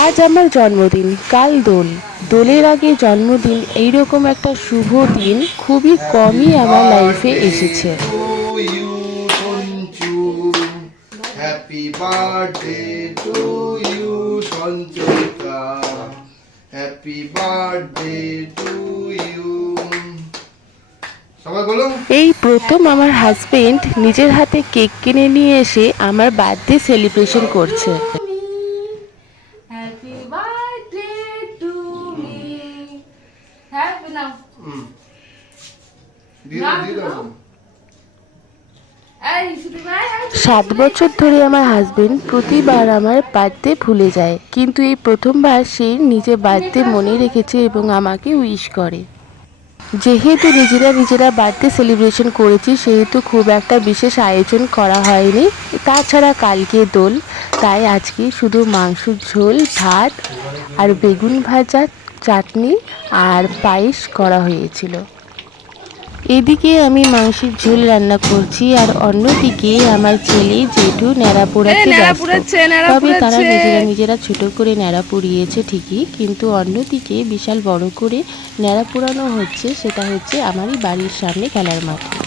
আজ আমার জন্মদিন কাল দোল। দোলের আগে জন্মদিন এইরকম একটা শুভ দিন খুবই কমই আমার লাইফে এসেছে। এই প্রথম আমার হাজবেন্ড নিজের হাতে কেক কিনে নিয়ে এসে আমার বার্থডে সেলিব্রেশন করছে। হুম। দিয়ে দাও ভাই সাত বছর ধরে আমার হাজবেন্ড প্রতিবার আমার বার্থডে ভুলে যায়। কিন্তু এই প্রথমবার সে নিজের বার্থডে মনে রেখেছে এবং আমাকে উইশ করে। যেহেতু নিজেরা নিজেরা বার্থডে সেলিব্রেশন করেছি সেহেতু খুব একটা বিশেষ আয়োজন করা হয়নি। তাছাড়া কালকে দোল তাই আজকে শুধু মাংসর ঝোল ভাত আর বেগুন ভাজা চাটনি আর পায়েস করা হয়েছিল। এদিকে আমি মাংসের ঝোল রান্না করছি আর অন্যদিকে আমার ছেলে জেঠু ন্যাড়া পোড়াতে তবে তারা নিজেরা নিজেরা ছোট করে ন্যাড়া পুড়িয়েছে ঠিকই কিন্তু অন্যদিকে বিশাল বড় করে ন্যাড়া পোড়ানো হচ্ছে সেটা হচ্ছে আমারই বাড়ির সামনে খেলার মাঠে।